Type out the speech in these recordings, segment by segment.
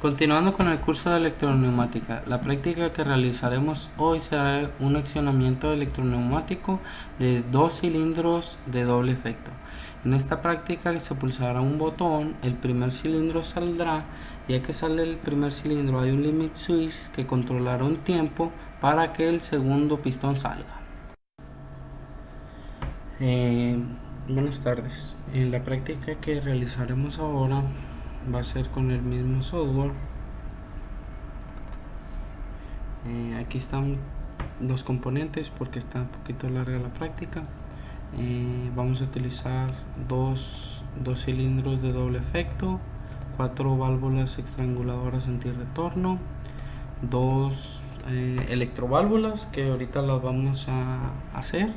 Continuando con el curso de electroneumática, la práctica que realizaremos hoy será un accionamiento electroneumático de dos cilindros de doble efecto. En esta práctica se pulsará un botón, el primer cilindro saldrá, y ya que sale el primer cilindro hay un limit switch que controlará un tiempo para que el segundo pistón salga. Buenas tardes. En la práctica que realizaremos ahora va a ser con el mismo software. Aquí están los componentes porque está un poquito larga la práctica. Vamos a utilizar dos cilindros de doble efecto, 4 válvulas estranguladoras antirretorno, dos electroválvulas que ahorita las vamos a hacer.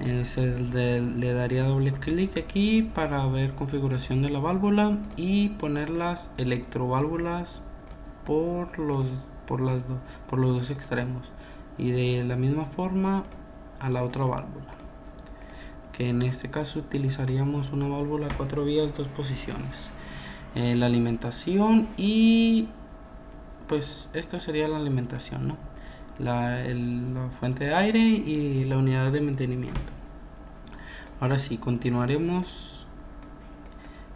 Le daría doble clic aquí para ver configuración de la válvula y poner las electroválvulas por los dos extremos, y de la misma forma a la otra válvula, que en este caso utilizaríamos una válvula 4 vías 2 posiciones. La alimentación, y pues esto sería la alimentación, ¿no? La fuente de aire y la unidad de mantenimiento. Ahora sí, continuaremos.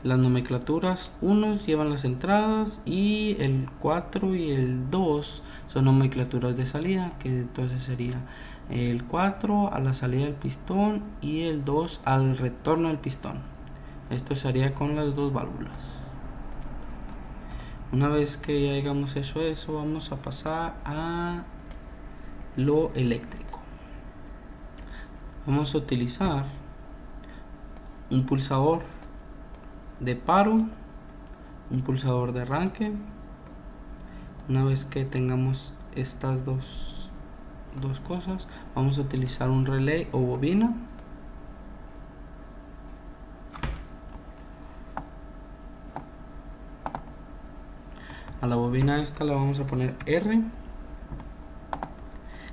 Las nomenclaturas 1 llevan las entradas y el 4 y el 2 son nomenclaturas de salida, que entonces sería el 4 a la salida del pistón y el 2 al retorno del pistón. Esto sería con las dos válvulas. Una vez que ya hayamos hecho eso, vamos a pasar a lo eléctrico. Vamos a utilizar un pulsador de paro, un pulsador de arranque. Una vez que tengamos estas dos cosas, vamos a utilizar un relé o bobina. A la bobina esta le vamos a poner R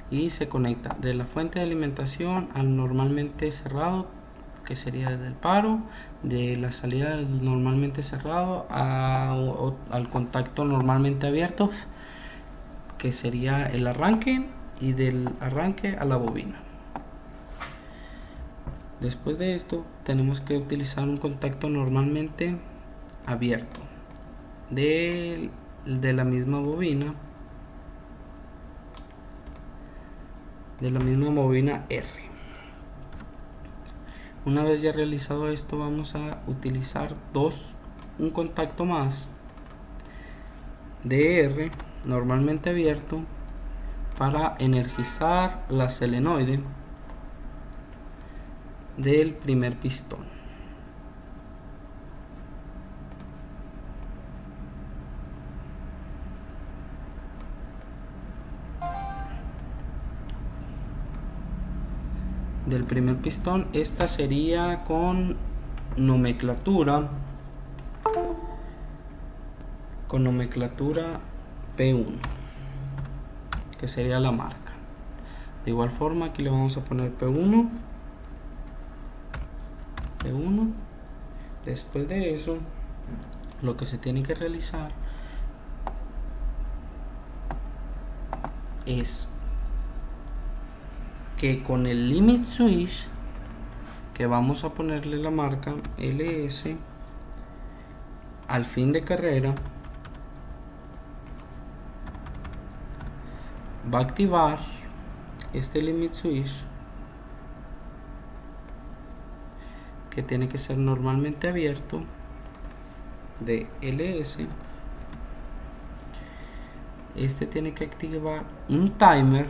y se conecta de la fuente de alimentación al normalmente cerrado, que sería desde el paro, de la salida del normalmente cerrado al contacto normalmente abierto, que sería el arranque, y del arranque a la bobina. Después de esto tenemos que utilizar un contacto normalmente abierto de la misma bobina, R. Una vez ya realizado esto, vamos a utilizar un contacto más de R normalmente abierto para energizar la solenoide del primer pistón. Del primer pistón, esta sería con nomenclatura P1, que sería la marca. De igual forma, aquí le vamos a poner P1. Después de eso, lo que se tiene que realizar es que con el limit switch, que vamos a ponerle la marca LS, al fin de carrera va a activar este limit switch, que tiene que ser normalmente abierto de LS. Este tiene que activar un timer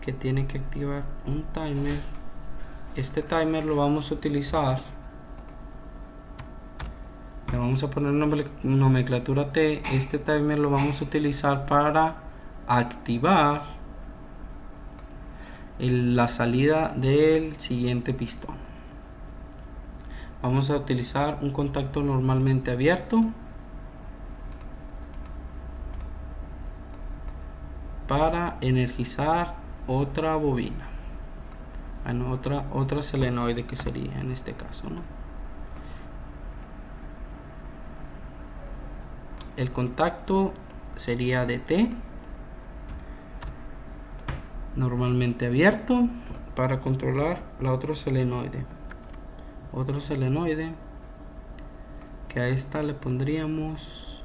que tiene que activar un timer. Este timer lo vamos a utilizar, le vamos a poner nomenclatura T. Este timer lo vamos a utilizar para activar la salida del siguiente pistón. Vamos a utilizar un contacto normalmente abierto para energizar otra bobina. Bueno, otra solenoide que sería en este caso, ¿no? El contacto sería de T, normalmente abierto, para controlar la otra solenoide. Otra solenoide que a esta le pondremos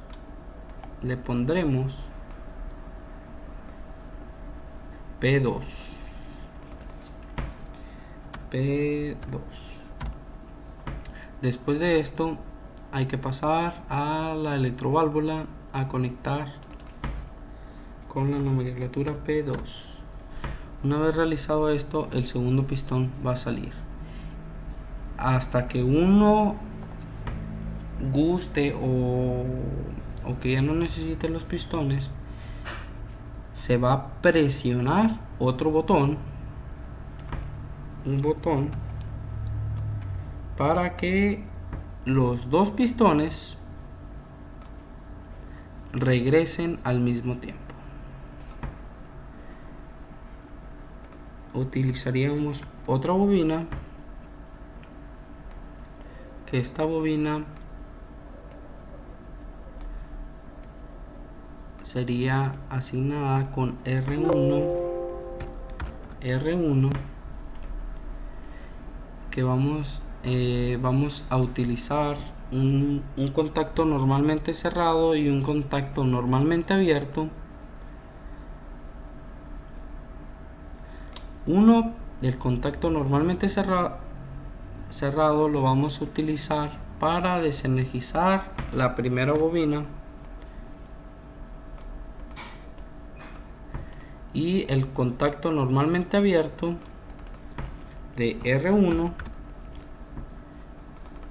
P2. Después de esto hay que pasar a la electroválvula a conectar con la nomenclatura P2. Una vez realizado esto, el segundo pistón va a salir. Hasta que uno guste o que ya no necesite los pistones, se va a presionar otro botón, un botón, para que los dos pistones regresen al mismo tiempo. Utilizaríamos otra bobina, que esta bobina sería asignada con R1, que vamos a utilizar un contacto normalmente cerrado y un contacto normalmente abierto. Uno del contacto normalmente cerrado lo vamos a utilizar para desenergizar la primera bobina, y el contacto normalmente abierto de R1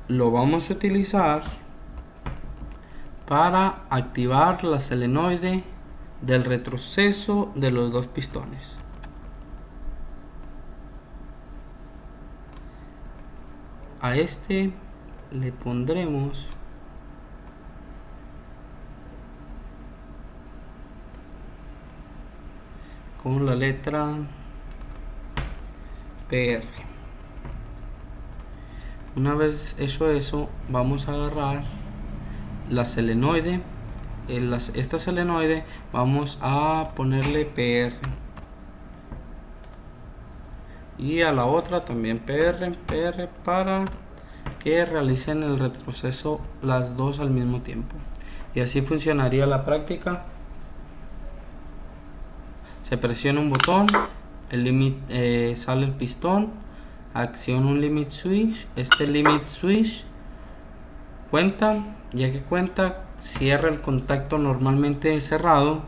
lo vamos a utilizar para activar la solenoide del retroceso de los dos pistones. A este le pondremos con la letra PR. Una vez hecho eso, vamos a agarrar la solenoide, esta solenoide vamos a ponerle PR, y a la otra también PR, para que realicen el retroceso las dos al mismo tiempo. Y así funcionaría la práctica. Se presiona un botón, sale el pistón, acciona un limit switch, este limit switch cuenta, ya que cuenta, cierra el contacto normalmente cerrado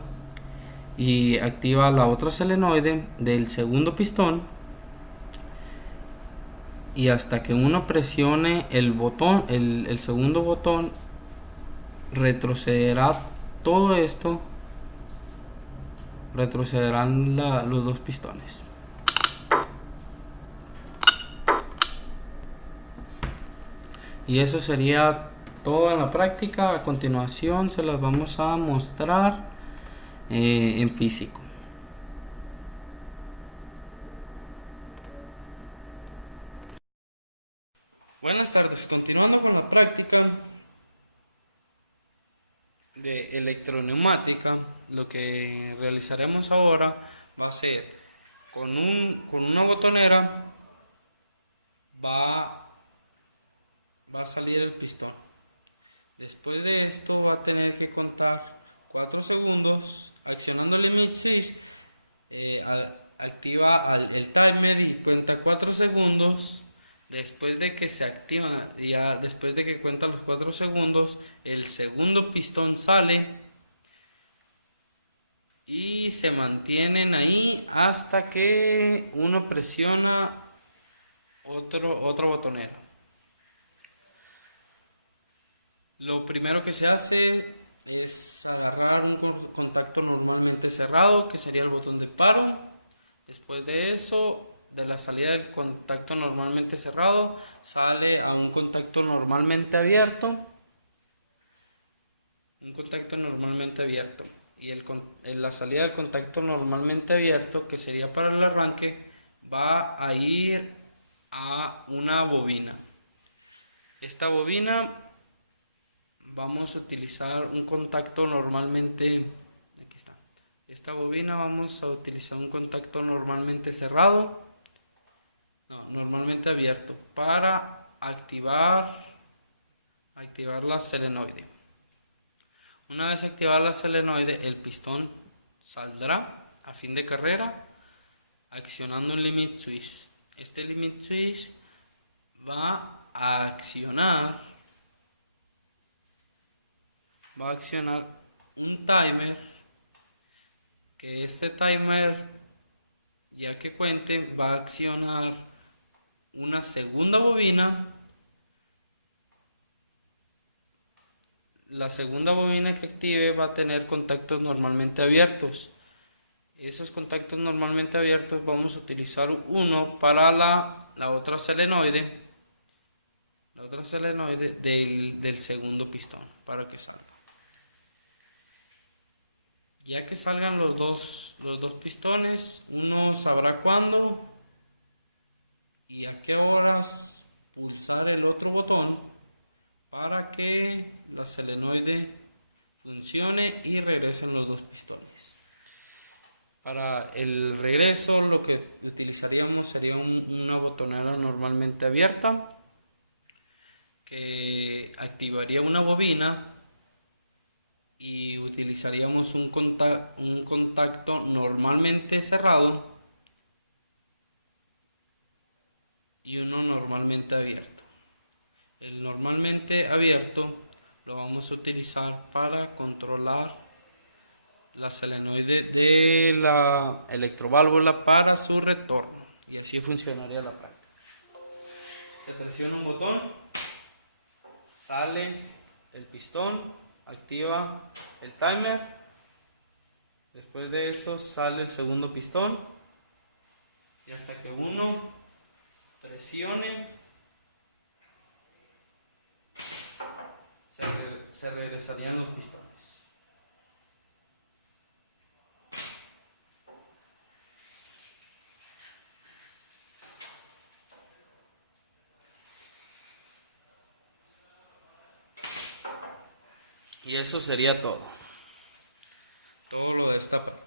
y activa la otra solenoide del segundo pistón, y hasta que uno presione el botón, el segundo botón, retrocederá todo esto, retrocederán los dos pistones. Y eso sería todo en la práctica. A continuación se las vamos a mostrar en físico. Buenas tardes, continuando con la práctica de electroneumática, lo que realizaremos ahora va a ser con una botonera va a salir el pistón. Después de esto va a tener que contar 4 segundos, accionando el limit switch, activa el timer y cuenta 4 segundos. Después de que se activa, ya después de que cuenta los 4 segundos, el segundo pistón sale y se mantienen ahí hasta que uno presiona otra botonera. Lo primero que se hace es agarrar un contacto normalmente cerrado, que sería el botón de paro. Después de eso, de la salida del contacto normalmente cerrado, sale a un contacto normalmente abierto. y la salida del contacto normalmente abierto, que sería para el arranque, va a ir a una bobina. Esta bobina vamos a utilizar un contacto normalmente, aquí está. Esta bobina vamos a utilizar un contacto normalmente cerrado, no, normalmente abierto, para activar la solenoide. Una vez activada la solenoide, el pistón saldrá a fin de carrera accionando un limit switch. Este limit switch va a accionar un timer, que este timer, ya que cuente, va a accionar una segunda bobina. La segunda bobina que active va a tener contactos normalmente abiertos. Esos contactos normalmente abiertos vamos a utilizar uno para la otra solenoide, del segundo pistón, para que salga. Ya que salgan los dos pistones, uno sabrá cuándo y a qué horas pulsar el otro botón para que la solenoide funcione y regresen los dos pistones. Para el regreso lo que utilizaríamos sería una botonera normalmente abierta, que activaría una bobina, y utilizaríamos un contacto normalmente cerrado y uno normalmente abierto. El normalmente abierto lo vamos a utilizar para controlar la solenoide de la electroválvula para su retorno, y así funcionaría la práctica. Se presiona un botón, sale el pistón, activa el timer. Después de eso sale el segundo pistón, y hasta que uno presione se regresarían los pistones. Y eso sería todo lo de esta práctica.